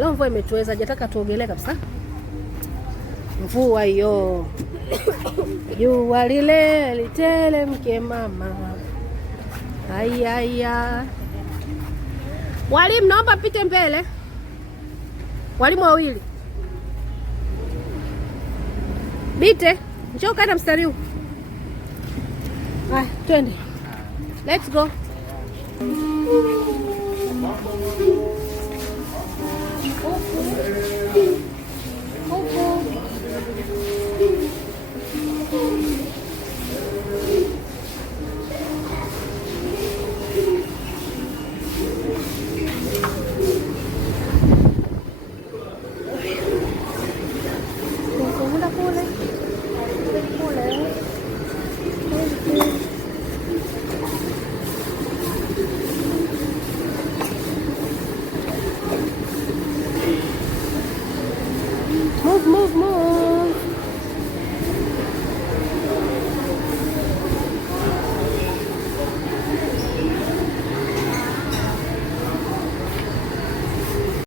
Leo mvua imetuweza, hajataka tuogelee kabisa. Mvua hiyo. Jua lile litelemke mama. Haya. Walimu naomba pite mbele. Walimu wawili. Bite, njoo kada mstari huu. Twende. Let's go. Move.